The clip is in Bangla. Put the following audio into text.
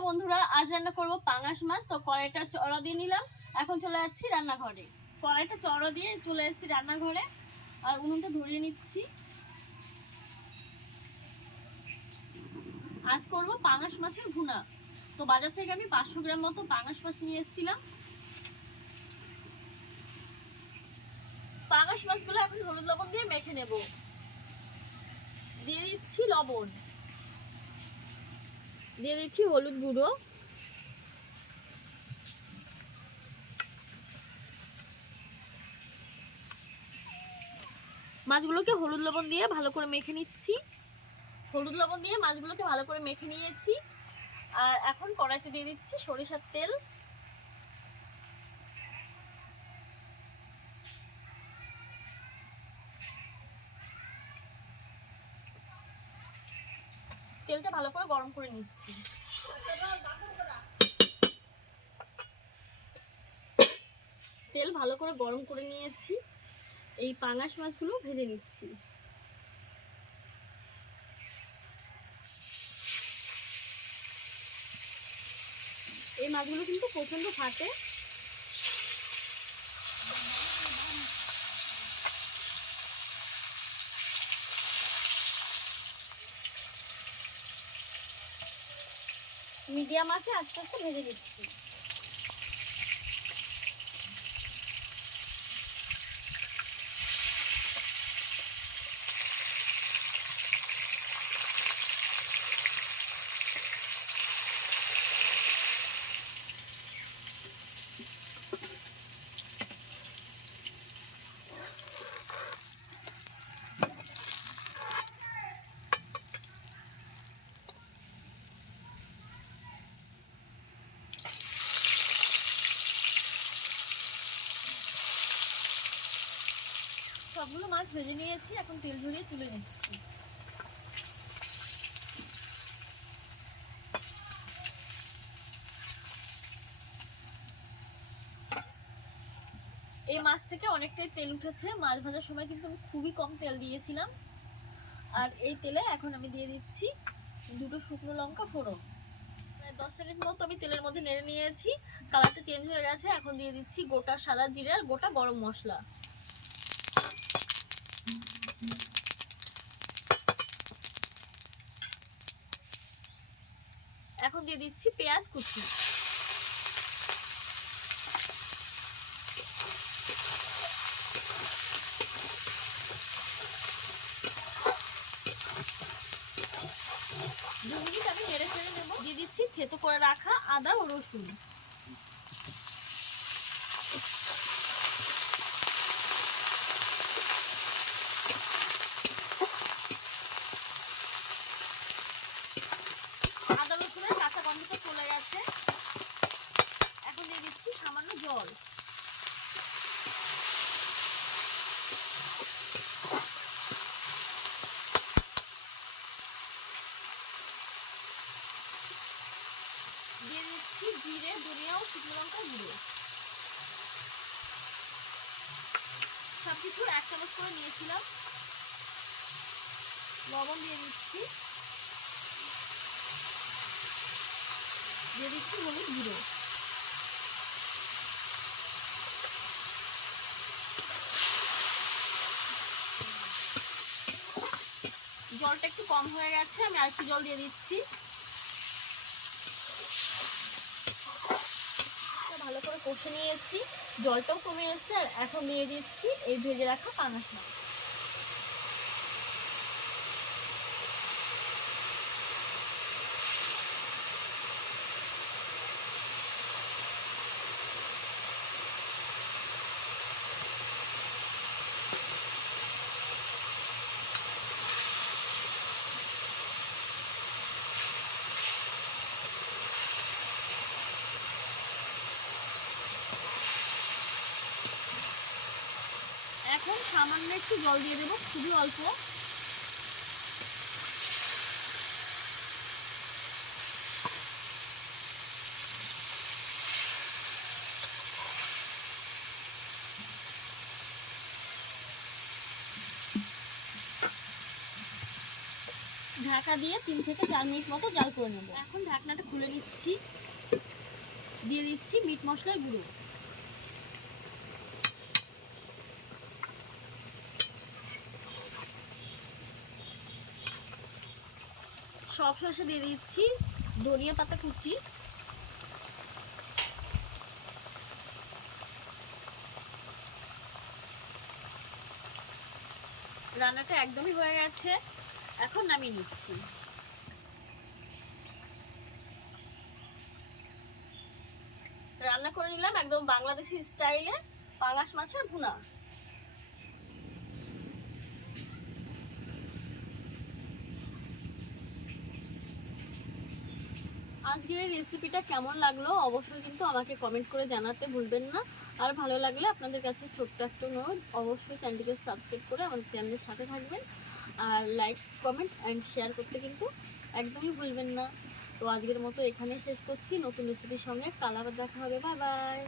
হ্যালো বন্ধুরা, আজ রান্না করব পাঙাশ মাছ। তো কড়াইটা চড়া দিয়ে নিলাম। এখন চলে যাচ্ছি রান্নাঘরে। কড়াইটা চড়া দিয়ে চলে এসেছি রান্নাঘরে আর উনুনটা ধরিয়ে নিচ্ছি। আজ করব পাঙাশ মাছের ভুনা। তো বাজার থেকে আমি 500 গ্রাম মতো পাঙাশ মাছ নিয়ে এসেছিলাম। পাঙাশ মাছগুলো এখন হলুদ লবণ দিয়ে মেখে নেব। দিয়ে দিচ্ছি লবণ, দিয়ে দিচ্ছি হলুদ গুঁড়ো, মাছগুলোকে হলুদ লবণ দিয়ে ভালো করে মেখে নিচ্ছি। হলুদ লবণ দিয়ে মাছগুলোকে ভালো করে মেখে নিয়েছি। আর এখন কড়াইতে দিয়ে দিচ্ছি সরিষার তেল। তেলটা ভালো করে গরম করে নিচ্ছি। তেল ভালো করে গরম করে নিয়েছি। এই পাঙাশ মাছগুলো ভেজে নিচ্ছি। এই মাছগুলো কিন্তু প্রচন্ড ফাটে। মিডিয়াম আছে আস্তে আস্তে ভেজে নিচ্ছি। সবগুলো মাছ ভেজে নিয়েছি, এখন তেল ঝরিয়ে তুলে নিচ্ছি। এই মাছ থেকে অনেকটাই তেল উঠেছে। মাছ ভাজার সময় কিন্তু আমি খুবই কম তেল দিয়েছিলাম। আর এই তেলে এখন আমি দিয়ে দিচ্ছি 2টো শুকনো লঙ্কা ফোড়ন। 10 সেকেন্ড মতো আমি তেলের মধ্যে নেড়ে নিয়েছি। কালারটা চেঞ্জ হয়ে গেছে। এখন দিয়ে দিচ্ছি গোটা সাদা জিরে আর গোটা গরম মশলা। এখন দিয়ে দিচ্ছি পেঁয়াজ কুচি। দু মিনিট আমি নেড়ে চেড়ে নেবো। দিয়ে দিচ্ছি থেতো করে রাখা আদা ও রসুন। আদা রসুনের কাঁচা গন্ধটা চলে গেছে। এখন দিয়ে দিচ্ছি সামান্য জল। দিয়ে দিচ্ছি জিরে, ধনিয়া ও শুকনো লঙ্কার গুঁড়ো। সবকিছু 1 চামচ করে নিয়েছিলাম। লবণ দিয়ে দিচ্ছি, দিয়ে দিচ্ছি হলুদ গুঁড়ো। জলটা একটু কম হয়ে গেছে, আমি আরেকটু জল দিয়ে দিচ্ছি। ভালো করে কষে নিয়েছি, জলটাও কমে এসেছে। আর এখন দিয়ে দিচ্ছি এই ভেজে রাখা পাঙাশ মাছ। এখন সামান্য একটু জল দিয়ে দেবো, খুবই অল্প। ঢাকা দিয়ে 3 থেকে 4 মিনিট মতো জাল করে নেব। এখন ঢাকনাটা খুলে নিচ্ছি, দিয়ে দিচ্ছি মিট মশলার গুঁড়ো, সব শেষে দিয়ে দিচ্ছি ধনিয়া পাতা কুচি, রান্নাটা একদমই হয়ে গেছে, এখন নামিয়ে নিচ্ছি। রান্না করে নিলাম একদম বাংলাদেশি স্টাইলে পাঙাশ মাছের ভুনা। আজকের এই রেসিপিটা কেমন লাগলো অবশ্যই কিন্তু আমাকে কমেন্ট করে জানাতে ভুলবেন না। আর ভালো লাগলে আপনাদের কাছে ছোট্ট একটা অনুরোধ, অবশ্যই চ্যানেলটিকে সাবস্ক্রাইব করে আমাদের চ্যানেলের সাথে থাকবেন। আর লাইক, কমেন্ট অ্যান্ড শেয়ার করতে কিন্তু একদমই ভুলবেন না। তো আজকের মতো এখানেই শেষ করছি, নতুন রেসিপির সঙ্গে কাল আবার দেখা হবে। Bye bye.